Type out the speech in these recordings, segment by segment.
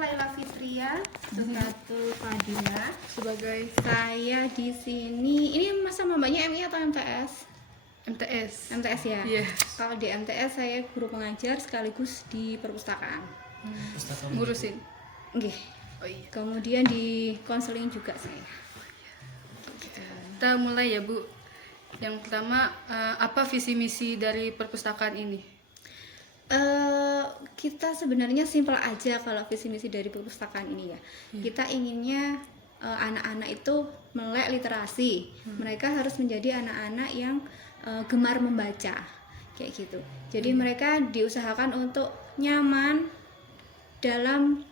Laila Fitria, Sukatul Fadila. Sebagai Saya di sini, ini sama mbaknya MI atau MTS? MTS. MTS ya? Iya. Kalau di MTS saya guru pengajar sekaligus di perpustakaan. Ngurusin. Nggih. Oh iya. Kemudian di konseling juga saya. Kita mulai ya Bu. Yang pertama, apa visi misi dari perpustakaan ini? Kita sebenarnya simpel aja kalau visi misi dari perpustakaan ini ya. Kita inginnya anak-anak itu melek literasi. Mereka harus menjadi anak-anak yang gemar membaca, kayak gitu. Jadi mereka diusahakan untuk nyaman dalam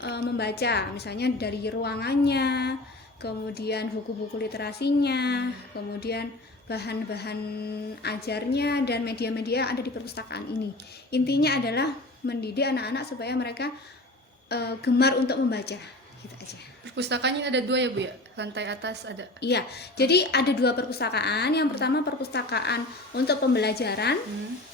membaca, misalnya dari ruangannya, kemudian buku-buku literasinya, kemudian bahan-bahan ajarnya dan media-media yang ada di perpustakaan ini. Intinya adalah mendidik anak-anak supaya mereka gemar untuk membaca, gitu aja. Perpustakaannya ada 2 ya Bu ya? Lantai atas ada. Iya, jadi ada 2 perpustakaan. Yang pertama perpustakaan untuk pembelajaran,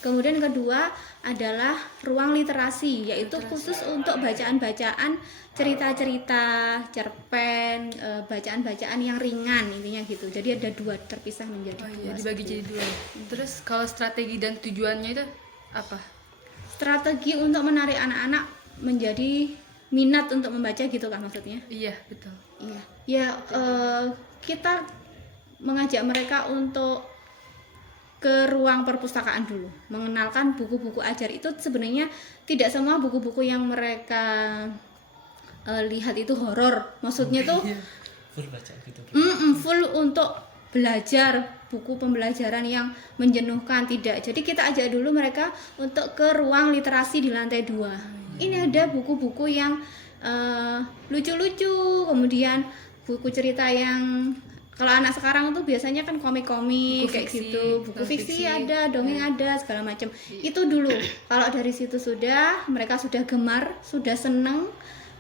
kemudian yang kedua adalah ruang literasi, yaitu khusus untuk bacaan-bacaan, cerita-cerita, cerpen, bacaan-bacaan yang ringan, intinya gitu. Jadi ada 2, terpisah menjadi 2. Iya, dibagi jadi 2. Terus kalau strategi dan tujuannya itu apa? Strategi untuk menarik anak-anak menjadi minat untuk membaca gitu kah maksudnya? Iya, betul. Iya, ya kita mengajak mereka untuk ke ruang perpustakaan dulu, mengenalkan buku-buku ajar. Itu sebenarnya tidak semua buku-buku yang mereka lihat itu horor, maksudnya tuh full baca gitu. Full untuk belajar, buku pembelajaran yang menjenuhkan, tidak. Jadi kita ajak dulu mereka untuk ke ruang literasi di lantai 2. Ini ada buku-buku yang lucu-lucu, kemudian buku cerita yang kalau anak sekarang tuh biasanya kan komik-komik kayak gitu, buku fiksi ada, dongeng ada, segala macam. Itu dulu. Kalau dari situ sudah mereka sudah gemar, sudah seneng,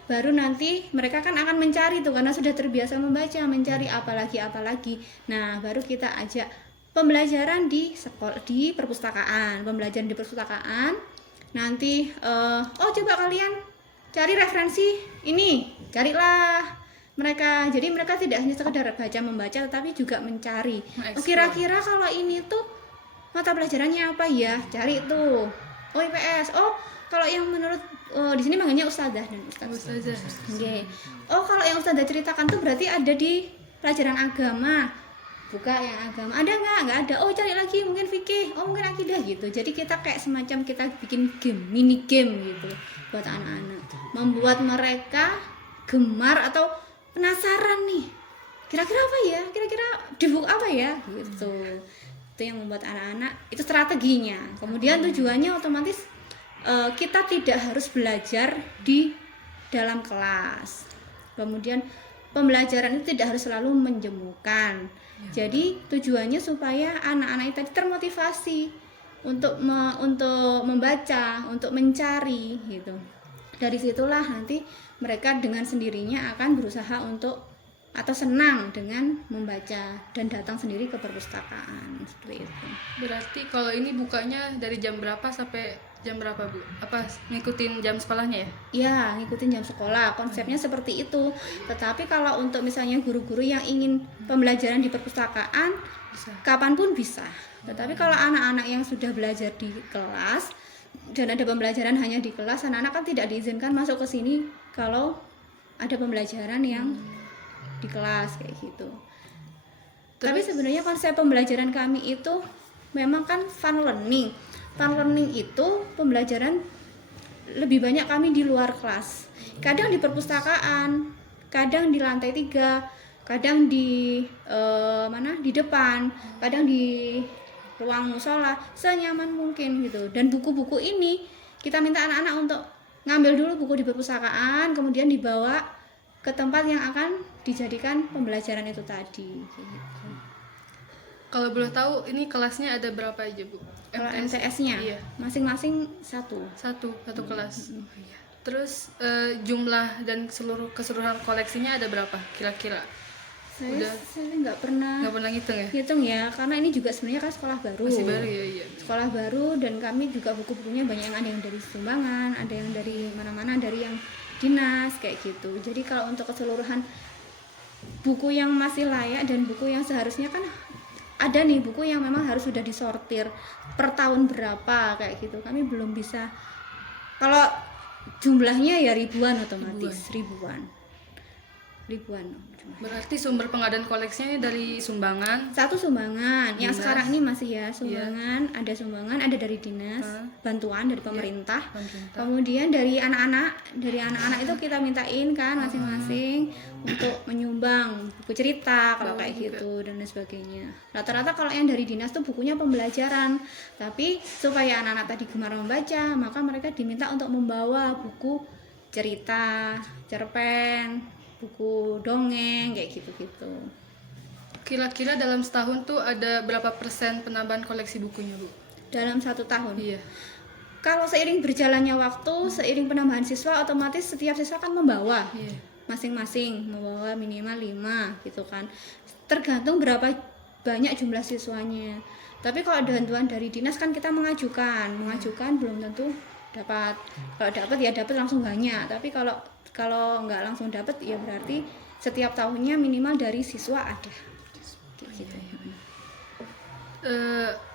baru nanti mereka kan akan mencari tuh karena sudah terbiasa membaca, mencari apalagi. Nah, baru kita ajak pembelajaran di sekolah, di perpustakaan, pembelajaran di perpustakaan. Nanti coba kalian cari referensi ini, carilah mereka. Jadi mereka tidak hanya sekedar baca membaca tetapi juga mencari. Kira-kira kalau ini tuh mata pelajarannya apa ya? Cari tuh. Oh, IPS. Oh, kalau yang menurut di sini manggilnya ustadzah dan ustadzah. Okay. Oh, kalau yang ustadzah ceritakan tuh berarti ada di pelajaran agama. Buka yang agama, ada nggak ada. Oh, cari lagi, mungkin fikih, oh mungkin akidah gitu. Jadi kita kayak semacam kita bikin game, mini game gitu buat anak-anak, membuat mereka gemar atau penasaran nih, kira-kira apa ya, kira-kira di buku apa ya gitu. Itu yang membuat anak-anak, itu strateginya. Kemudian tujuannya otomatis kita tidak harus belajar di dalam kelas. Kemudian pembelajaran itu tidak harus selalu menjemukan. Jadi tujuannya supaya anak-anak itu termotivasi untuk membaca, untuk mencari gitu. Dari situlah nanti mereka dengan sendirinya akan berusaha untuk atau senang dengan membaca dan datang sendiri ke perpustakaan seperti itu. Berarti kalau ini bukanya dari jam berapa sampai jam berapa Bu? Apa ngikutin jam sekolahnya ya? Ya, ngikutin jam sekolah, konsepnya seperti itu. Tetapi kalau untuk misalnya guru-guru yang ingin pembelajaran di perpustakaan, kapanpun bisa. Tetapi kalau anak-anak yang sudah belajar di kelas dan ada pembelajaran hanya di kelas, anak-anak kan tidak diizinkan masuk ke sini kalau ada pembelajaran yang di kelas kayak gitu. Tapi sebenarnya konsep pembelajaran kami itu memang kan fun learning. Fun learning itu pembelajaran lebih banyak kami di luar kelas. Kadang di perpustakaan, kadang di lantai 3, kadang di di depan, kadang di ruang musola, senyaman mungkin gitu. Dan buku-buku ini kita minta anak-anak untuk ngambil dulu buku di perpustakaan, kemudian dibawa ke tempat yang akan dijadikan pembelajaran itu tadi gitu. Kalau boleh tahu ini kelasnya ada berapa aja Bu? Kalau MTS-nya Iya. masing-masing satu kelas. Terus jumlah dan keseluruhan koleksinya ada berapa kira-kira? Saya nggak pernah hitung ya, karena ini juga sebenarnya kan sekolah baru. Masih baru ya, iya. Sekolah baru dan kami juga buku-bukunya banyak yang ada yang dari sumbangan, ada yang dari mana-mana, dari yang dinas kayak gitu. Jadi kalau untuk keseluruhan buku yang masih layak dan buku yang seharusnya kan ada nih buku yang memang harus sudah disortir per tahun berapa kayak gitu. Kami belum bisa, kalau jumlahnya ya ribuan otomatis, ribuan. Berarti sumber pengadaan koleksinya ini dari sumbangan. Satu sumbangan yang Dinas. sekarang ini masih ya sumbangan, ada dari dinas, bantuan dari pemerintah. Pemerintah. Kemudian dari anak-anak itu kita mintain kan masing-masing untuk menyumbang buku cerita kalau kayak gitu dan lain sebagainya. Rata-rata kalau yang dari dinas tuh bukunya pembelajaran, tapi supaya anak-anak tadi gemar membaca, maka mereka diminta untuk membawa buku cerita, cerpen, buku dongeng kayak gitu-gitu. Kira-kira dalam setahun tuh ada berapa persen penambahan koleksi bukunya, Bu? Dalam 1 tahun. Iya. Kalau seiring berjalannya waktu, seiring penambahan siswa, otomatis setiap siswa kan membawa Iya. masing-masing, membawa minimal 5 gitu kan. Tergantung berapa banyak jumlah siswanya. Tapi kalau ada bantuan dari dinas kan kita mengajukan belum tentu dapat. Kalau dapat ya dapat langsung banyak. Tapi kalau nggak langsung dapat ya berarti setiap tahunnya minimal dari siswa ada. Gitu ya.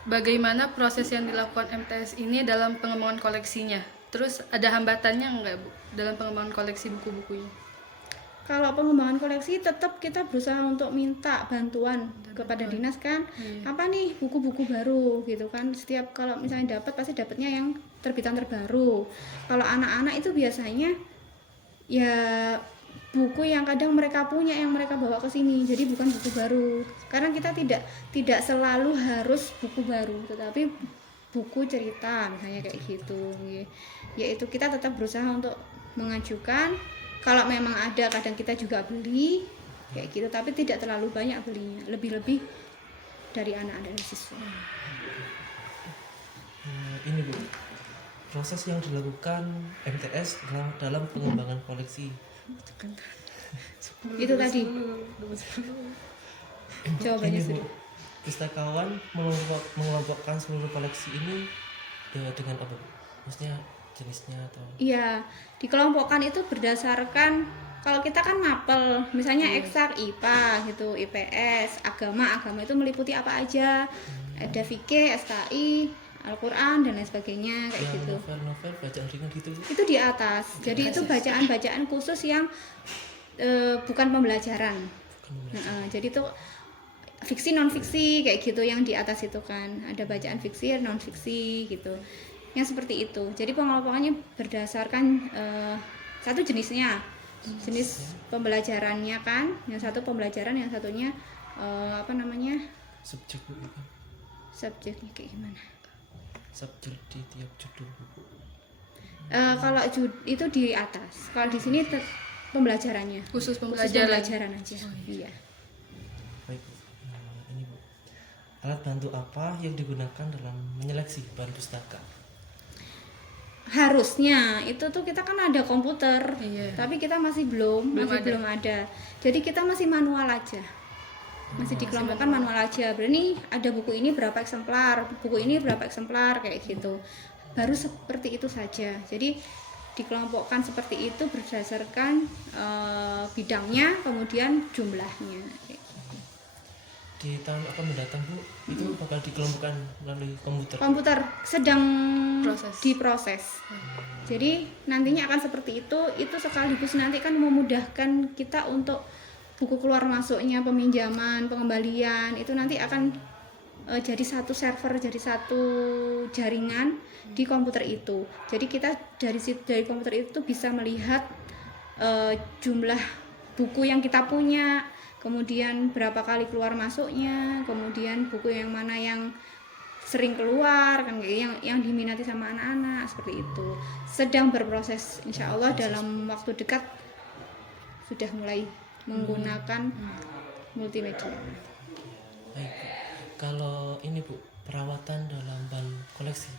Bagaimana proses yang dilakukan MTS ini dalam pengembangan koleksinya? Terus ada hambatannya nggak, Bu, dalam pengembangan koleksi buku-bukunya? Kalau pengembangan koleksi tetap kita berusaha untuk minta bantuan kepada dinas kan. Apa nih buku-buku baru gitu kan. Setiap kalau misalnya dapat pasti dapatnya yang terbitan terbaru. Kalau anak-anak itu biasanya ya buku yang kadang mereka punya yang mereka bawa ke sini. Jadi bukan buku baru. Karena kita tidak selalu harus buku baru, tetapi buku cerita misalnya kayak gitu. Yaitu kita tetap berusaha untuk mengajukan. Kalau memang ada kadang kita juga beli kayak gitu, tapi tidak terlalu banyak belinya, lebih-lebih dari anak dan siswa. Ini Bu, proses yang dilakukan MTS dalam pengembangan koleksi. Itu tadi jawabannya Ini Bu, sudah. pustakawan mengelompokkan seluruh koleksi ini dengan apa Bu? Maksudnya jenisnya atau? Iya, dikelompokkan itu berdasarkan kalau kita kan mapel, misalnya eksak, IPA gitu, IPS, agama itu meliputi apa aja? Ada fikih, SKI, Al-Quran dan lain sebagainya kayak Yang gitu. novel-novel bacaan ringan gitu Bu? Itu di atas. Jadi itu bacaan-bacaan khusus yang bukan pembelajaran. Jadi itu fiksi non fiksi kayak gitu yang di atas itu kan. Ada bacaan fiksi non fiksi gitu. Yang seperti itu. Jadi pengelompokannya berdasarkan satu jenisnya, jenis pembelajarannya kan. Yang satu pembelajaran, yang satunya Subjek Bu, kan? subjeknya kayak gimana? Subjek di tiap judul buku. Kalau itu di atas. Kalau di sini pembelajarannya. Khusus Khusus pembelajaran. pembelajaran aja. Iya. Baik Bu. Ini Bu, alat bantu apa yang digunakan dalam menyeleksi bahan pustaka? Harusnya itu tuh kita kan ada komputer, Iya. tapi kita masih belum ada. Jadi kita masih manual aja, masih dikelompokkan manual aja. Berarti ada buku ini berapa eksemplar, buku ini berapa eksemplar kayak gitu. Baru seperti itu saja. Jadi dikelompokkan seperti itu berdasarkan bidangnya, kemudian jumlahnya. Di tahun akan mendatang Bu, itu bakal dikelompokkan melalui komputer. Komputer sedang Proses. diproses. Jadi nantinya akan seperti itu sekaligus nanti kan memudahkan kita untuk buku keluar masuknya, peminjaman, pengembalian itu nanti akan jadi satu server, jadi satu jaringan di komputer itu. Jadi kita dari komputer itu bisa melihat jumlah buku yang kita punya, kemudian berapa kali keluar masuknya, kemudian buku yang mana yang sering keluar kan, yang diminati sama anak-anak seperti itu. Sedang berproses, insya Allah dalam waktu dekat sudah mulai menggunakan multimedia. Baik Bu. Kalau ini Bu, perawatan dalam bahan koleksi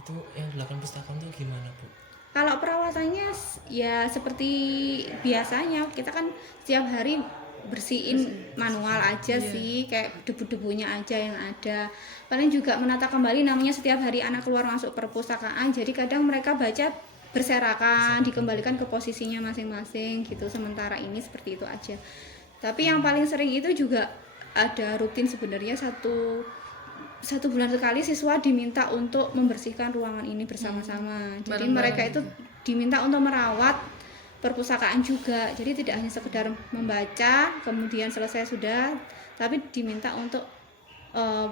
itu yang dilakukan pustaka itu gimana Bu? Kalau perawatannya ya seperti biasanya, kita kan setiap hari bersihin manual aja sih, kayak debu-debunya aja yang ada. Paling juga menata kembali, namanya setiap hari anak keluar masuk perpustakaan, jadi kadang mereka baca berserakan, dikembalikan ke posisinya masing-masing gitu. Sementara ini seperti itu aja. Tapi yang paling sering itu juga ada rutin sebenarnya satu bulan sekali siswa diminta untuk membersihkan ruangan ini bersama-sama. Jadi mereka itu diminta untuk merawat perpustakaan juga. Jadi tidak hanya sekedar membaca kemudian selesai sudah, tapi diminta untuk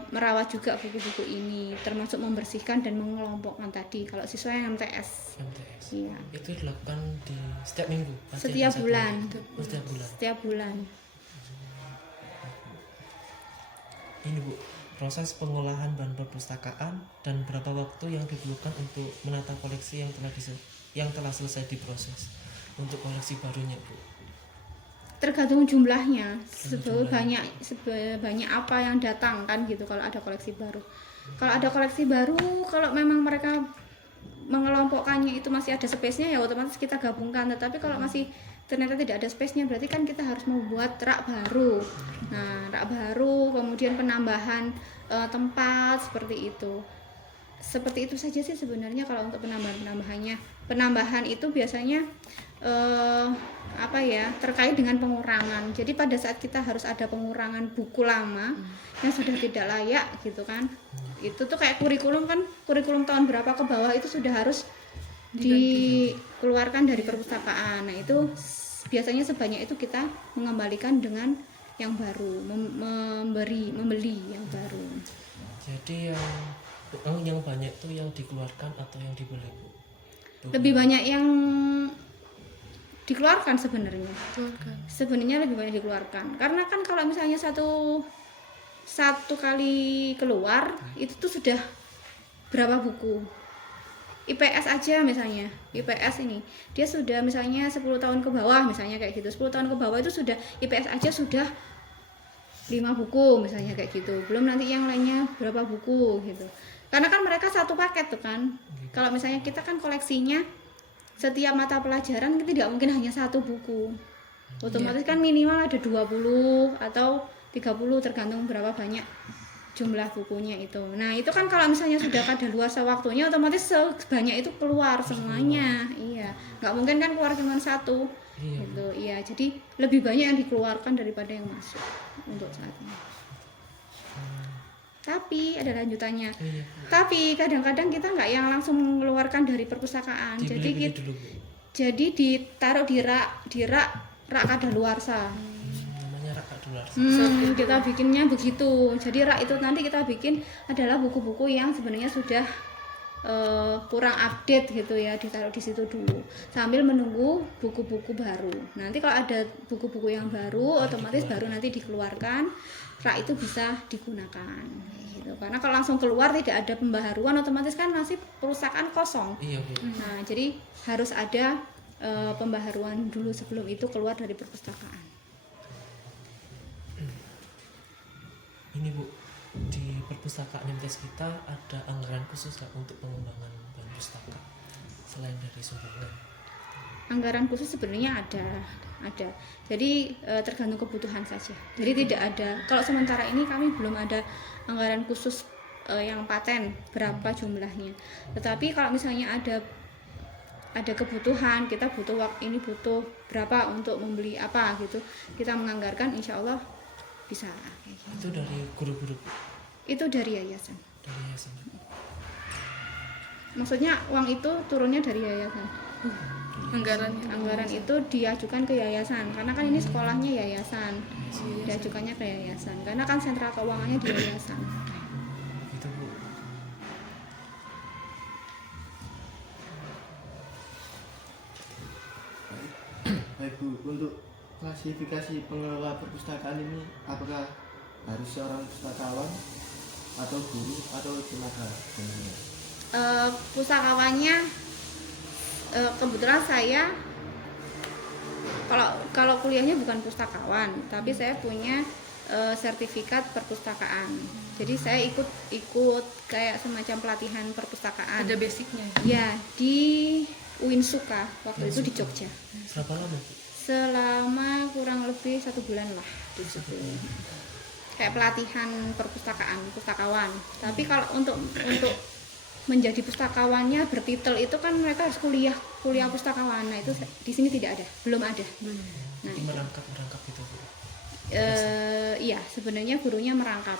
merawat juga buku-buku ini, termasuk membersihkan dan mengelompokkan tadi. Kalau siswa yang MTS. Iya. Itu dilakukan di setiap minggu. Setiap bulan. Setiap bulan. Setiap bulan. Ini Bu, proses pengolahan bahan perpustakaan dan berapa waktu yang diperlukan untuk menata koleksi yang telah selesai diproses untuk koleksi barunya Bu? Tergantung jumlahnya, sebanyak apa yang datang kan gitu kalau ada koleksi baru. Kalau ada koleksi baru, kalau memang mereka mengelompokkannya itu masih ada space-nya ya otomatis kita gabungkan. Tetapi kalau masih ternyata tidak ada space-nya, berarti kan kita harus membuat rak baru. Nah, rak baru, kemudian penambahan tempat seperti itu. Seperti itu saja sih sebenarnya kalau untuk penambahannya. Penambahan itu biasanya terkait dengan pengurangan. Jadi pada saat kita harus ada pengurangan buku lama yang sudah tidak layak gitu kan. Itu tuh kayak kurikulum tahun berapa ke bawah itu sudah harus dikeluarkan dari perpustakaan. Nah, itu biasanya sebanyak itu kita mengembalikan dengan yang baru, membeli yang baru. Jadi yang banyak itu yang dikeluarkan atau yang dibeli Bu? Lebih banyak yang dikeluarkan sebenarnya. Sebenarnya lebih banyak dikeluarkan. Karena kan kalau misalnya satu kali keluar itu tuh sudah berapa buku. IPS aja misalnya, IPS ini dia sudah misalnya 10 tahun ke bawah misalnya kayak gitu. 10 tahun ke bawah itu sudah IPS aja sudah 5 buku misalnya kayak gitu. Belum nanti yang lainnya berapa buku gitu. Karena kan mereka satu paket tuh kan. Kalau misalnya kita kan koleksinya setiap mata pelajaran kita tidak mungkin hanya satu buku. Otomatis kan minimal ada 20 atau 30 tergantung berapa banyak jumlah bukunya itu. Nah, itu kan kalau misalnya sudah kadaluarsa waktunya otomatis sebanyak itu keluar semuanya. Iya. Nggak mungkin kan keluar cuma satu. Gitu. Iya, jadi lebih banyak yang dikeluarkan daripada yang masuk untuk saat ini. Tapi ada lanjutannya. Tapi kadang-kadang kita nggak yang langsung mengeluarkan dari perpustakaan. Jadi ditaruh di rak kadaluarsa. Namanya rak kadaluarsa. Kita bikinnya begitu. Jadi rak itu nanti kita bikin adalah buku-buku yang sebenarnya sudah kurang update gitu ya, ditaruh di situ dulu sambil menunggu buku-buku baru. Nanti kalau ada buku-buku yang baru otomatis baru nanti dikeluarkan, rak itu bisa digunakan gitu. Karena kalau langsung keluar tidak ada pembaharuan otomatis kan masih perpustakaan kosong. Iya Bu. Nah, jadi harus ada pembaharuan dulu sebelum itu keluar dari perpustakaan. Ini Bu, di perpustakaan MTS kita ada anggaran khusus nggak untuk pengembangan bahan pustaka selain dari sumbangan? Anggaran khusus sebenarnya ada. Jadi tergantung kebutuhan saja. Jadi tidak ada. Kalau sementara ini kami belum ada anggaran khusus yang paten berapa jumlahnya. Tetapi kalau misalnya ada kebutuhan, kita butuh ini butuh berapa untuk membeli apa gitu, kita menganggarkan, insya Allah bisa. Itu dari guru-guru? Itu dari yayasan. Dari yayasan. Maksudnya uang itu turunnya dari yayasan. Anggaran itu diajukan ke yayasan karena kan ini sekolahnya yayasan. Diajukannya ke yayasan karena kan sentral keuangannya di yayasan. Itu Bu. Baik Bu, untuk klasifikasi pengelola perpustakaan ini apakah harus seorang pustakawan atau guru atau tenaga pendidik? Pustakawannya kebetulan saya kalau kuliahnya bukan pustakawan, tapi saya punya sertifikat perpustakaan. Jadi saya ikut kayak semacam pelatihan perpustakaan. Ada basicnya. Ya, di Uinsuka waktu itu di Jogja. Berapa lama Bu? Selama kurang lebih 1 bulan lah di situ. Kayak pelatihan perpustakaan, pustakawan. Tapi kalau untuk menjadi pustakawannya bertitel itu kan mereka harus kuliah pustakawan. Nah itu di sini tidak ada, belum ada. Nah, Jadi merangkap itu Bu. iya sebenarnya gurunya merangkap,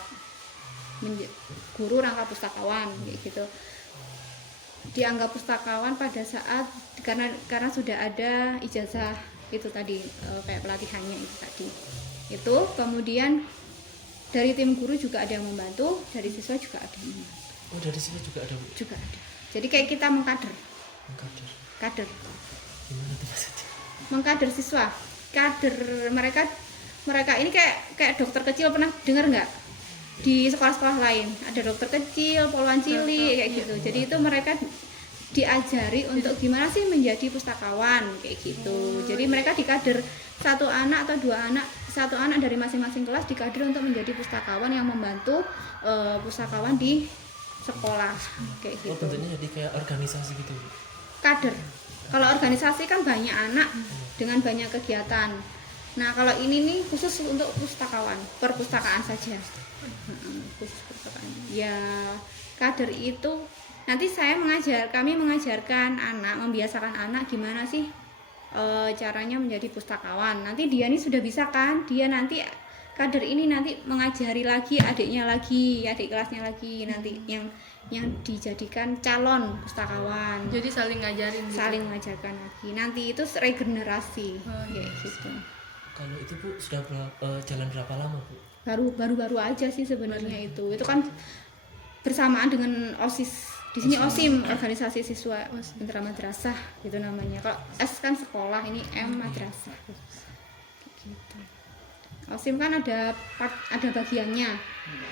guru rangkap pustakawan kayak gitu. Dianggap pustakawan pada saat karena sudah ada ijazah itu tadi, kayak pelatihannya itu tadi. Itu kemudian dari tim guru juga ada yang membantu, dari siswa juga ada yang membantu. Oh, dari sini juga ada Bu. Juga ada. Jadi kayak kita mengkader, kader, Gimana tuh maksudnya? mengkader siswa, kader mereka ini kayak dokter kecil, pernah dengar nggak? Di sekolah-sekolah lain ada dokter kecil, poluan cilik kayak gitu. Jadi itu mereka diajari untuk gimana sih menjadi pustakawan kayak gitu. Jadi mereka dikader satu anak dari masing-masing kelas dikader untuk menjadi pustakawan yang membantu pustakawan di sekolah kayak Oh, gitu. bentuknya jadi kayak organisasi gitu Bu. Kader. Kalau organisasi kan banyak anak dengan banyak kegiatan. Nah kalau ini nih khusus untuk pustakawan, perpustakaan saja. Khusus perpustakaan. Ya kader itu nanti kami mengajarkan anak, membiasakan anak gimana sih caranya menjadi pustakawan. Nanti dia nih sudah bisa kan, dia nanti kader ini nanti mengajari lagi adiknya lagi, adik kelasnya lagi nanti yang dijadikan calon pustakawan. Jadi saling ngajarin gitu. Saling mengajarkan lagi. Nanti itu regenerasi kayak gitu. Kalau itu Bu sudah jalan berapa lama Bu? Baru aja sih sebenarnya itu kan bersamaan dengan OSIS. Di sini OSIM, organisasi siswa Mitra Madrasah gitu namanya. Kalau S kan sekolah, ini M madrasah. Gitu. OSIM kan ada bagiannya.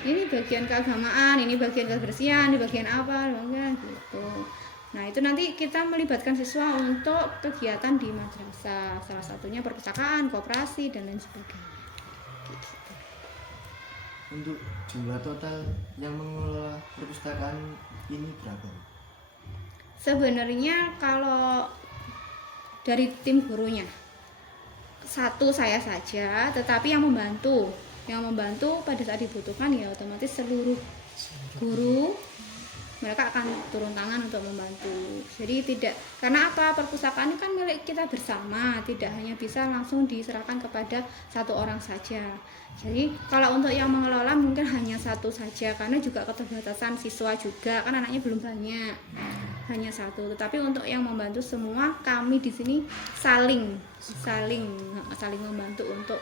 Ini bagian keagamaan, ini bagian kebersihan, ini bagian apa, gitu. Nah, itu nanti kita melibatkan siswa untuk kegiatan di madrasah. Salah satunya perpustakaan, koperasi dan lain sebagainya. Gitu. Untuk jumlah total yang mengelola perpustakaan ini berapa? Sebenarnya kalau dari tim gurunya satu saya saja, tetapi yang membantu pada saat dibutuhkan ya otomatis seluruh guru mereka akan turun tangan untuk membantu. Jadi tidak, karena apa, perpustakaan ini kan milik kita bersama, tidak hanya bisa langsung diserahkan kepada satu orang saja. Jadi kalau untuk yang mengelola mungkin hanya satu saja, karena juga keterbatasan siswa juga, kan anaknya belum banyak, hanya satu. Tetapi untuk yang membantu semua, kami di sini saling membantu untuk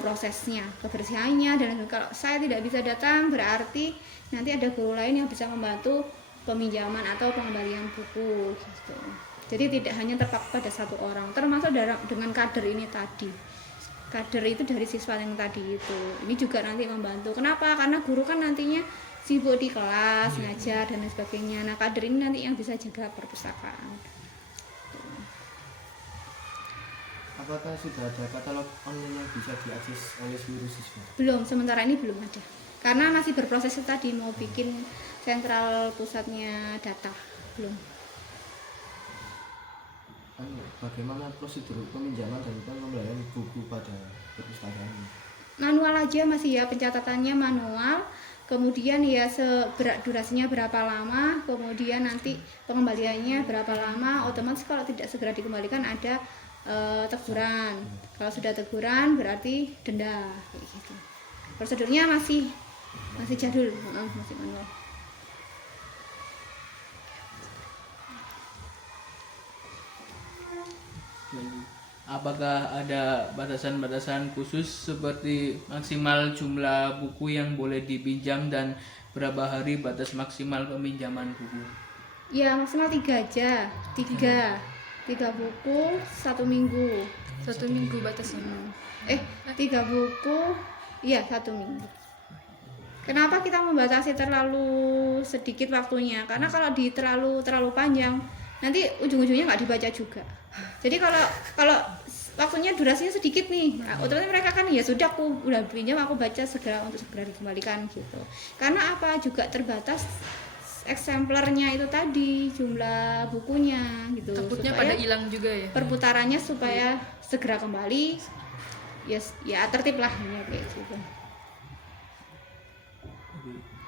prosesnya, kebersihannya, dan kalau saya tidak bisa datang berarti nanti ada guru lain yang bisa membantu peminjaman atau pengembalian buku gitu. Jadi tidak hanya terpaku pada satu orang, termasuk dengan kader ini tadi. Kader itu dari siswa yang tadi itu. Ini juga nanti membantu. Kenapa? Karena guru kan nantinya sibuk di kelas, ngajar dan lain sebagainya. Nah, kader ini nanti yang bisa jaga perpustakaan. Apakah sudah ada katalog online yang bisa diakses oleh seluruh siswa? Belum, sementara ini belum ada. Karena masih berproses tadi mau bikin sentral pusatnya data, belum. Bagaimana prosedur peminjaman dan pengembalian buku pada perpustakaan ini? Manual aja masih ya, pencatatannya manual. Kemudian ya durasinya berapa lama, kemudian nanti pengembaliannya berapa lama. Otomatis kalau tidak segera dikembalikan ada teguran. Kalau sudah teguran berarti denda kayak gitu. Prosedurnya masih jadul, masih manual. Apakah ada batasan-batasan khusus seperti maksimal jumlah buku yang boleh dipinjam dan berapa hari batas maksimal peminjaman buku? Ya maksimal 3 aja, 3 buku 1 minggu. 1 minggu batasnya. 3 buku, iya 1 minggu. Kenapa kita membatasi terlalu sedikit waktunya? Karena kalau terlalu panjang, nanti ujung-ujungnya nggak dibaca juga. Jadi kalau waktunya durasinya sedikit nih, otomatis mereka kan ya sudah, aku udah pinjam, aku baca segera dikembalikan gitu. Karena apa, juga terbatas eksemplarnya itu tadi, jumlah bukunya gitu. Takutnya supaya pada hilang juga ya. perputarannya supaya segera kembali, ya tertib lah kayak gitu.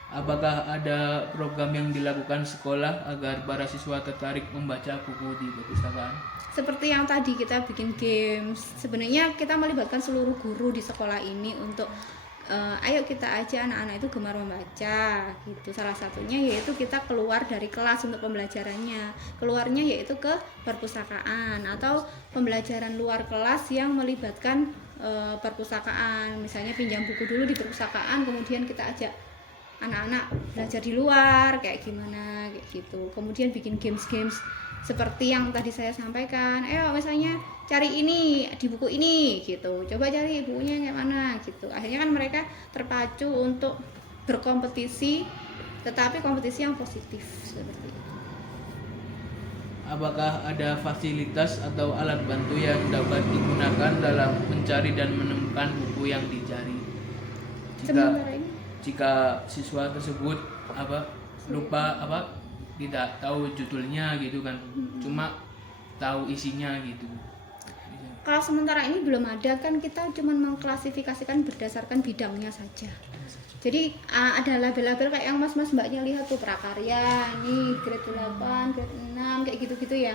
Apakah ada program yang dilakukan sekolah agar para siswa tertarik membaca buku di perpustakaan? Seperti yang tadi kita bikin games, sebenarnya kita melibatkan seluruh guru di sekolah ini untuk ayo kita aja anak-anak itu gemar membaca gitu. Salah satunya yaitu kita keluar dari kelas untuk pembelajarannya, keluarnya yaitu ke perpustakaan atau pembelajaran luar kelas yang melibatkan perpustakaan. Misalnya pinjam buku dulu di perpustakaan, kemudian kita ajak anak-anak belajar di luar kayak gimana kayak gitu. Kemudian bikin games-games seperti yang tadi saya sampaikan, misalnya cari ini di buku ini gitu, coba cari bukunya kayak mana gitu. Akhirnya kan mereka terpacu untuk berkompetisi, tetapi kompetisi yang positif seperti itu. Apakah ada fasilitas atau alat bantu yang dapat digunakan dalam mencari dan menemukan buku yang dicari? Sementara ini Jika siswa tersebut lupa tidak tahu judulnya gitu kan, cuma tahu isinya gitu. kalau sementara ini belum ada, kan kita cuma mengklasifikasikan berdasarkan bidangnya saja. Jadi ada label-label kayak yang mas-mas mbaknya lihat tuh, prakarya, nih grade 8, grade 6 kayak gitu-gitu ya.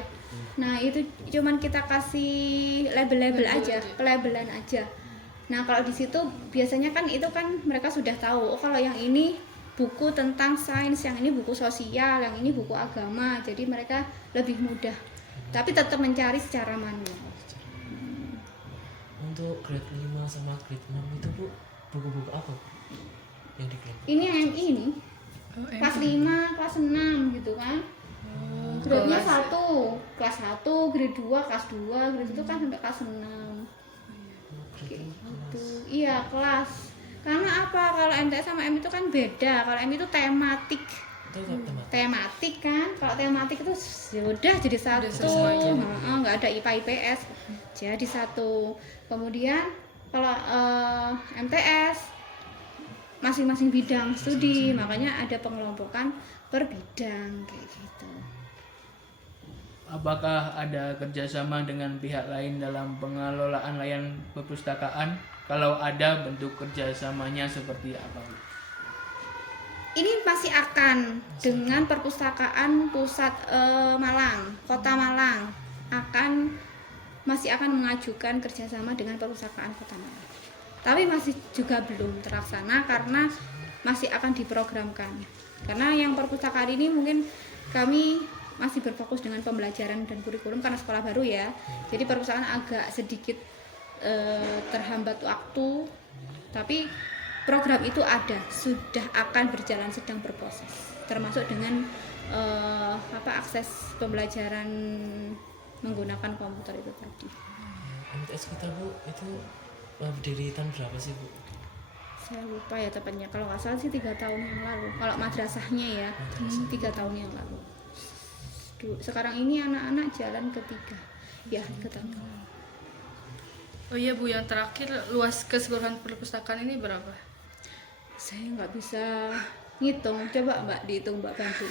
Nah itu cuman kita kasih label-label aja, pelabelan aja. Nah kalau di situ biasanya kan itu kan mereka sudah tahu, oh kalau yang ini buku tentang sains, yang ini buku sosial, yang ini buku agama, jadi mereka lebih mudah. Tapi tetap mencari secara manual. Untuk grade 5 sama grade 6 itu Bu, buku-buku apa yang dikirim? Ini MI nih, kelas 5, kelas 6 gitu kan. Grade-nya 1, kelas 1, grade 2, kelas 2, grade itu kan sampai kelas 6. Kayak gitu. Iya, kelas. Karena apa? Kalau MTS sama M itu kan beda. Kalau M itu tematik. Itu teman. Tematik kan. Kalau tematik itu ya udah jadi satu. Nggak ada IPA IPS. Jadi satu. Kemudian kalau MTS masing-masing bidang studi, makanya ada pengelompokan per bidang kayak gitu. Apakah ada kerjasama dengan pihak lain dalam pengelolaan layanan perpustakaan? Kalau ada, bentuk kerjasamanya seperti apa? Ini masih akan dengan perpustakaan pusat Malang, Kota Malang masih akan mengajukan kerjasama dengan perpustakaan Kota Malang. Tapi masih juga belum terlaksana karena masih akan diprogramkan. Karena yang perpustakaan ini mungkin kami masih berfokus dengan pembelajaran dan kurikulum karena sekolah baru ya. Jadi perpustakaan agak sedikit terhambat waktu, tapi program itu ada, sudah akan berjalan, sedang berproses, termasuk dengan akses pembelajaran menggunakan komputer itu tadi. MTS kita Bu, itu berdiri tahun berapa sih Bu? Saya lupa ya tepatnya, kalau nggak salah sih 3 tahun yang lalu. Kalau madrasahnya ya 3 tahun yang lalu. Sekarang ini anak-anak jalan ketiga, ya ketiga. Oh iya Bu, yang terakhir luas keseluruhan perpustakaan ini berapa? Saya nggak bisa ngitung, coba Mbak dihitung Mbak bantu.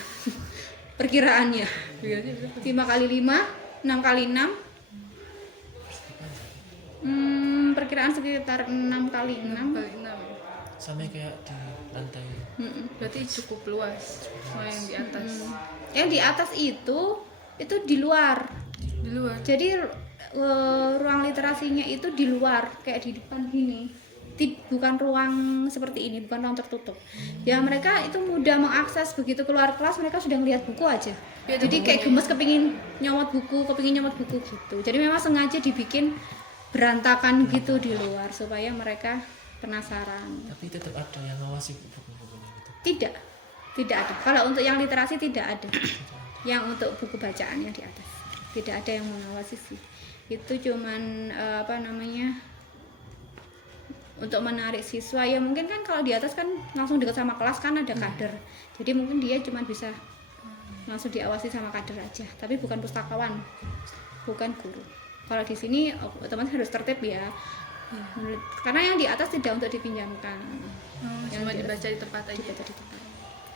Perkiraannya 5 kali 5, 6 kali 6, perkiraan sekitar 6 kali 6. Kali 6. Sampai kayak di lantai. Berarti cukup luas. Semua yang di atas. Yang di atas itu di luar. Di luar. Jadi ruang literasinya itu di luar, kayak di depan gini. Bukan ruang seperti ini, bukan ruang tertutup. Ya mereka itu mudah mengakses, begitu keluar kelas mereka sudah ngelihat buku aja. Ya, jadi kayak gemes kepingin nyomot buku gitu. Jadi memang sengaja dibikin berantakan gitu di luar supaya mereka penasaran. Tapi tetap ada yang ngawasi buku-bukunya gitu. Tidak ada. Kalau untuk yang literasi tidak ada. Yang untuk buku bacaannya di atas tidak ada yang mengawasi sih. Itu cuman untuk menarik siswa ya, mungkin kan kalau di atas kan langsung dekat sama kelas kan ada kader. Jadi mungkin dia cuma bisa langsung diawasi sama kader aja, tapi bukan pustakawan, bukan guru. Kalau di sini otomatis harus tertib ya. Karena yang di atas tidak untuk dipinjamkan. Cuma dibaca di tempat aja. Dibaca di tempat.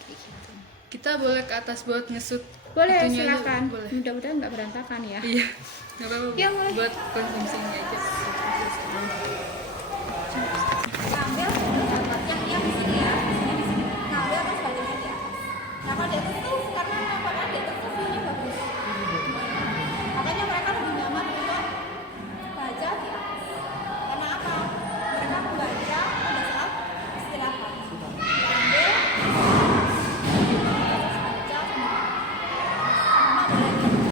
Kayak gitu. Kita boleh ke atas buat ngesut. Boleh, itunya dulu? silakan. Boleh. Mudah-mudahan nggak berantakan ya. Iya. Nggak apa-apa. Ya, boleh. Buat konsumsinya aja. Ngambil yang di sini ya. Ngambil terus Kalau di atas tuh karena lapangan di atas tuh view-nya bagus. Makanya mereka lebih nyaman untuk baca di atas. Karena apa? Mereka membaca pada saat istirahat. Ambil baca sama belajar.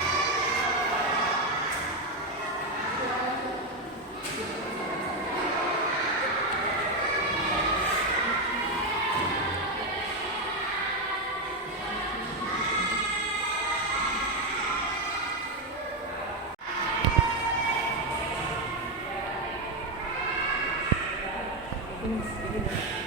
Ini